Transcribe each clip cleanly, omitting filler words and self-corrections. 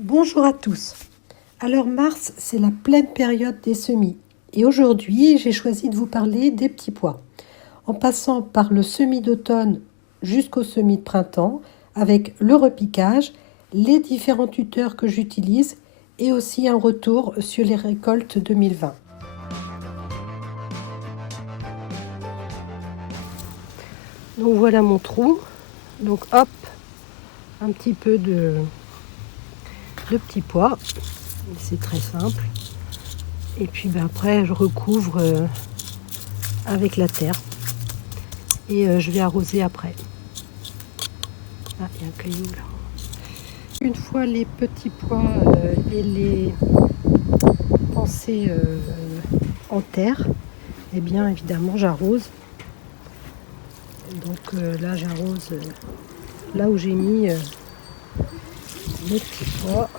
Bonjour à tous. Alors mars, c'est la pleine période des semis. Et aujourd'hui, j'ai choisi de vous parler des petits pois. En passant par le semis d'automne jusqu'au semis de printemps, avec le repiquage, les différents tuteurs que j'utilise et aussi un retour sur les récoltes 2020. Donc voilà mon trou. Donc hop, un petit peu de petits pois. C'est très simple. Et puis après, je recouvre avec la terre. Et je vais arroser après. Ah, il y a un caillou là. Une fois les petits pois et les pensées en terre, eh bien évidemment j'arrose. Donc là j'arrose là où j'ai mis les petits pois.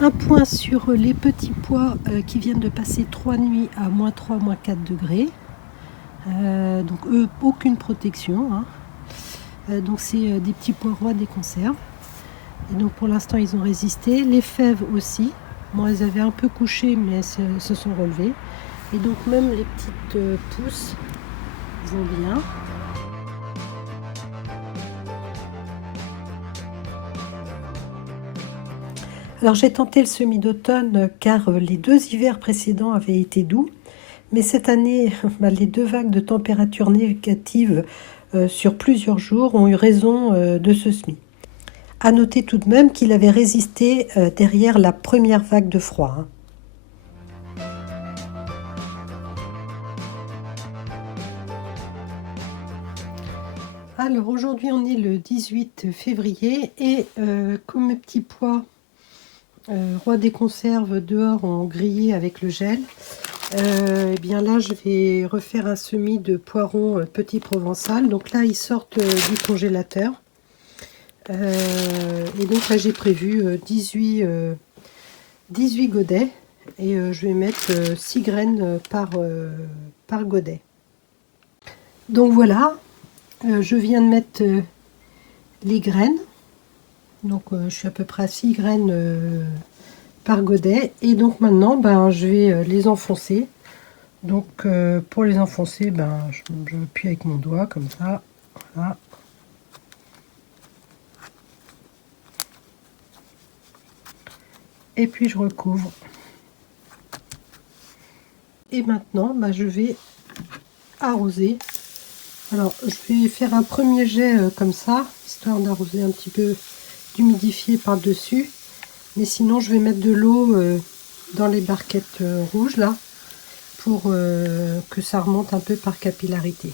Un point sur les petits pois qui viennent de passer 3 nuits à -3, -4 degrés. Donc eux, aucune protection. Donc c'est des petits pois rois des conserves. Et donc pour l'instant ils ont résisté. Les fèves aussi. Bon, elles avaient un peu couché mais elles se sont relevées. Et donc même les petites pousses vont bien. Alors j'ai tenté le semis d'automne car les 2 hivers précédents avaient été doux. Mais cette année, les 2 vagues de température négatives sur plusieurs jours ont eu raison de ce semis. À noter tout de même qu'il avait résisté derrière la première vague de froid. Alors aujourd'hui on est le 18 février et comme mes petits pois roi des conserves dehors ont grillé avec le gel, et bien là je vais refaire un semis de poireaux petit provençal. Donc là ils sortent du congélateur et donc là j'ai prévu 18 godets et je vais mettre 6 graines par godet. Donc voilà, je viens de mettre les graines. Donc je suis à peu près à 6 graines par godet. Et donc maintenant, je vais les enfoncer. Donc pour les enfoncer, je appuie avec mon doigt comme ça. Voilà. Et puis je recouvre. Et maintenant, je vais arroser. Alors je vais faire un premier jet comme ça, histoire d'arroser un petit peu, d'humidifier par-dessus. Mais sinon je vais mettre de l'eau dans les barquettes rouges là, pour que ça remonte un peu par capillarité.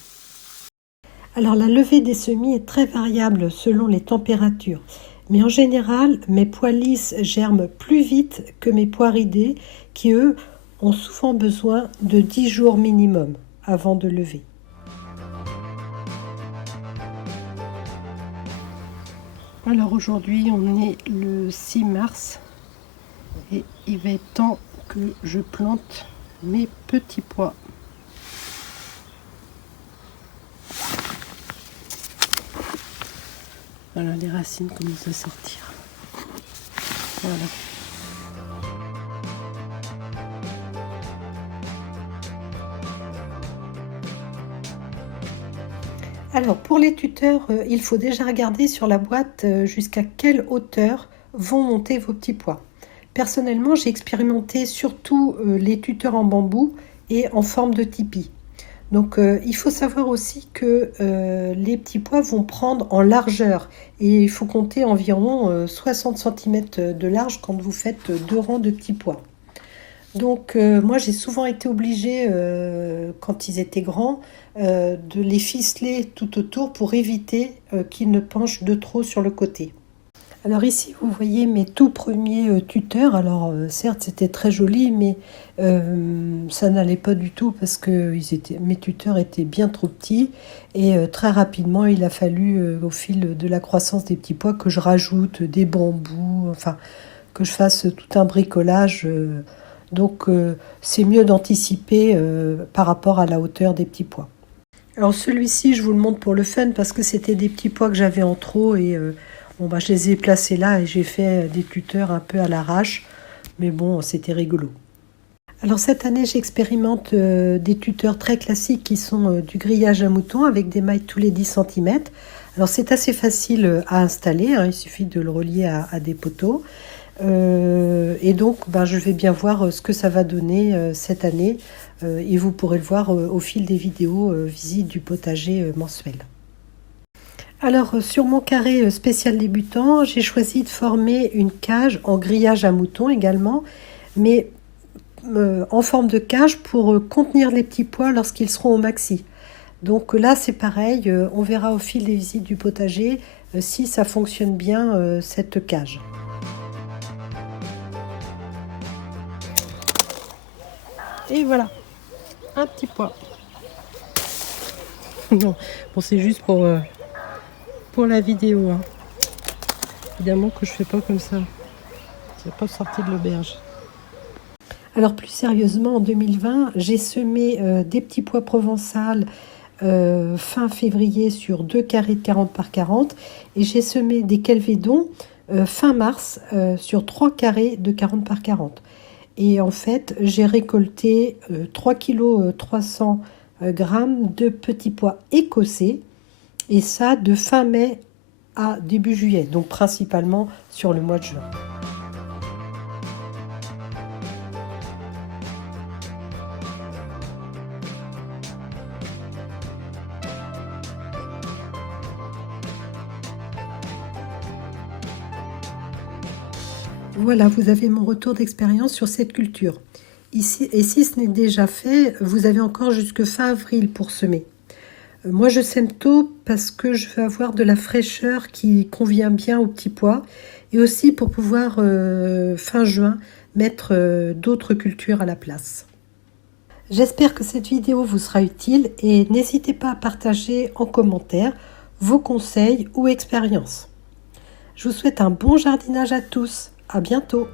Alors la levée des semis est très variable selon les températures. Mais en général, mes pois lisses germent plus vite que mes pois ridés qui, eux, ont souvent besoin de 10 jours minimum avant de lever. Alors aujourd'hui, on est le 6 mars et il va être temps que je plante mes petits pois. Voilà, les racines commencent à sortir. Voilà. Alors pour les tuteurs, il faut déjà regarder sur la boîte jusqu'à quelle hauteur vont monter vos petits pois. Personnellement, j'ai expérimenté surtout les tuteurs en bambou et en forme de tipi. Donc il faut savoir aussi que les petits pois vont prendre en largeur et il faut compter environ 60 cm de large quand vous faites 2 rangs de petits pois. Donc moi j'ai souvent été obligée, quand ils étaient grands, de les ficeler tout autour pour éviter qu'ils ne penchent de trop sur le côté. Alors ici, vous voyez mes tout premiers tuteurs. Alors certes, c'était très joli, mais ça n'allait pas du tout parce que mes tuteurs étaient bien trop petits. Et très rapidement, il a fallu, au fil de la croissance des petits pois, que je rajoute des bambous, enfin, que je fasse tout un bricolage. Donc c'est mieux d'anticiper par rapport à la hauteur des petits pois. Alors celui-ci, je vous le montre pour le fun parce que c'était des petits pois que j'avais en trop et bon, bah, je les ai placés là et j'ai fait des tuteurs un peu à l'arrache. Mais bon, c'était rigolo. Alors cette année, j'expérimente des tuteurs très classiques qui sont du grillage à mouton avec des mailles tous les 10 cm. Alors c'est assez facile à installer, hein, il suffit de le relier à des poteaux. Et donc, ben, je vais bien voir ce que ça va donner cette année. Et vous pourrez le voir au fil des vidéos visite du potager mensuel. Alors, sur mon carré spécial débutant, j'ai choisi de former une cage en grillage à mouton également, mais en forme de cage pour contenir les petits pois lorsqu'ils seront au maxi. Donc là, c'est pareil, on verra au fil des visites du potager si ça fonctionne bien cette cage. Et voilà, un petit pois. Non, bon, c'est juste pour la vidéo. Hein. Évidemment que je fais pas comme ça. C'est pas sorti de l'auberge. Alors plus sérieusement, en 2020, j'ai semé des petits pois provençal fin février sur 2 carrés de 40 par 40 et j'ai semé des kelvédons fin mars sur 3 carrés de 40 par 40. Et en fait, j'ai récolté 3 kg 300 grammes de petits pois écossais. Et ça, de fin mai à début juillet. Donc principalement sur le mois de juin. Voilà, vous avez mon retour d'expérience sur cette culture. Ici, et si ce n'est déjà fait, vous avez encore jusque fin avril pour semer. Moi, je sème tôt parce que je veux avoir de la fraîcheur qui convient bien aux petits pois et aussi pour pouvoir, fin juin, mettre d'autres cultures à la place. J'espère que cette vidéo vous sera utile et n'hésitez pas à partager en commentaire vos conseils ou expériences. Je vous souhaite un bon jardinage à tous. À bientôt.